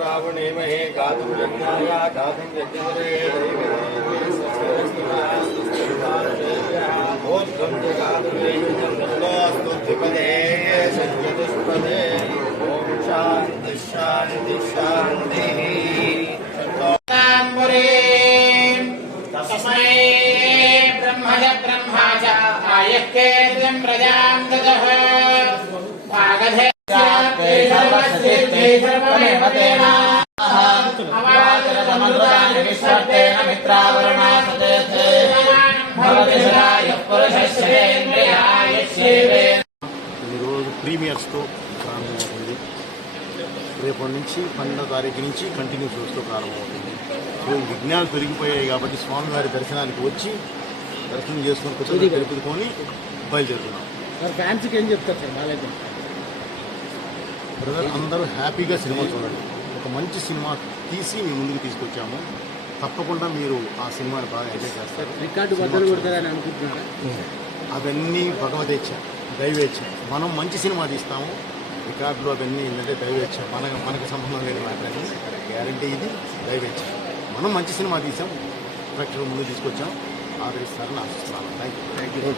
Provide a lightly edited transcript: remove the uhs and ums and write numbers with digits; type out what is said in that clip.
रावणे महे गातुं यज्ञाय गातुं यज्ञवरे स्तुतिपदे सत्यतिष्पदे ॐ शान्ति शान्ति शान्तिः तस्मै ब्रह्मज ब्रह्मा च आयक्केन्द्रं प्रजां ददः भागधे ప్రీమియర్స్తో ప్రారంభమవుతుంది. రేపటి నుంచి 12వ తారీఖు నుంచి కంటిన్యూ షోస్తో ప్రారంభమవుతుంది. సో విజ్ఞానాలు పెరిగిపోయాయి కాబట్టి స్వామివారి దర్శనానికి వచ్చి దర్శనం చేసుకుని కొత్తగా తెలుపుకొని బయలుదేరుతున్నాం. ఫ్యాన్స్కి ఏం చెప్తారు సార్? బాగాలేదు బ్రదర్, అందరూ హ్యాపీగా సినిమా చూడండి. ఒక మంచి సినిమా తీసి మీ ముందుకు తీసుకొచ్చాము. తప్పకుండా మీరు ఆ సినిమాని బాగా ఎంజాయ్ చేస్తారు. రికార్డు బద్దలు కొడతారని అనుకుంటున్నారా? అవన్నీ భగవదేచ్ఛ, దైవేచ్ఛ. మనం మంచి సినిమా తీస్తాము. రికార్డులు అవన్నీ ఏంటంటే దైవేచ్ఛ, మనకు సంబంధం లేని మాటని గ్యారంటీ. ఇది దైవేచ్ఛ. మనం మంచి సినిమా తీసాం, ప్రేక్షకుల ముందు తీసుకొచ్చాం, ఆదరిస్తారని ఆశిస్తున్నాను. Thank you.